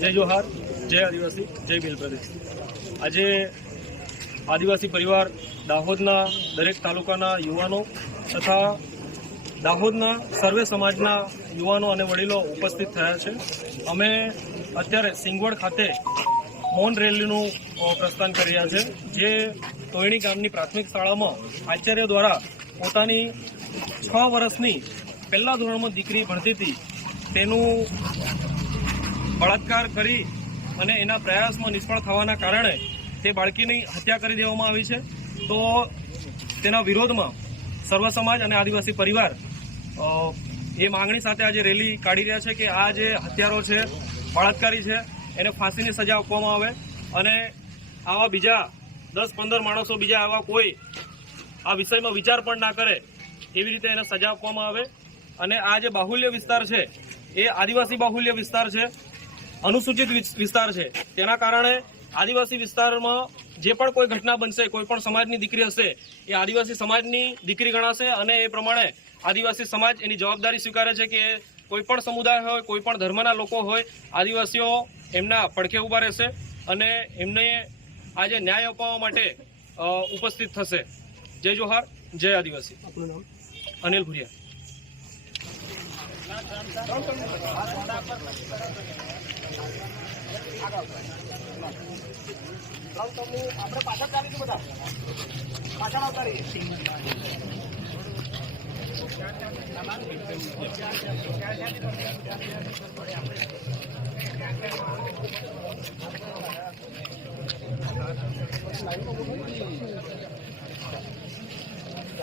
જય જોહાર, જય આદિવાસી, જય ભીલ પ્રદેશ. આજે આદિવાસી પરિવાર દાહોદના દરેક તાલુકાના યુવાનો તથા દાહોદના સર્વે સમાજના યુવાનો અને વડીલો ઉપસ્થિત થયા છે. અમે અત્યારે સિંગવડ ખાતે મૌન રેલીનું પ્રસ્થાન કરી રહ્યા છે, જે તોયણી ગામની પ્રાથમિક શાળામાં આચાર્ય દ્વારા પોતાની છ વર્ષની પહેલા ધોરણમાં દીકરી ભણતી હતી. તેનું બળાત્કાર કરી અને એના પ્રયાસમાં નિષ્ફળ થવાના કારણે તે બાળકીની હત્યા કરી દેવામાં આવી છે. તો તેના વિરોધમાં સર્વ સમાજ અને આદિવાસી પરિવાર એ માંગણી સાથે આજે રેલી કાઢી રહ્યા છે કે આ જે હત્યારો છે, બળાત્કારી છે, એને ફાંસીની સજા આપવામાં આવે અને આવા બીજા દસ, પંદર માણસો બીજા આવા કોઈ આ વિષયમાં વિચાર પણ ના કરે એવી રીતે એને સજા આપવામાં આવે. અને આ જે બાહુલ્ય વિસ્તાર છે, એ આદિવાસી બાહુલ્ય વિસ્તાર છે અનુસૂચિત વિસ્તાર છે. તેના કારણે આદિવાસી વિસ્તારમાં જે પણ કોઈ ઘટના બનશે કોઈ પણ સમાજની દીકરી હશે એ આદિવાસી સમાજની દીકરી ગણાશે અને એ પ્રમાણે આદિવાસી સમાજ એની જવાબદારી સ્વીકારે છે કે કોઈ પણ સમુદાય હોય કોઈ પણ ધર્મના લોકો હોય આદિવાસીઓ એમના પડખે ઊભા રહેશે અને એમને આજે ન્યાય અપાવવા માટે ઉપસ્થિત થશે. જય જોહાર જય આદિવાસી. અનિલ ભુરિયા. આપણે પાછળ ચાલીશું બધા પાછળ આવતા રહીએ.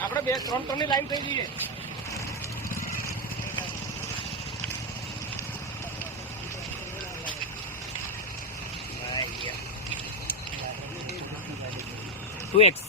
આપણે બે ત્રણ ત્રણની લાઈન થઈ જઈએ টু এক্স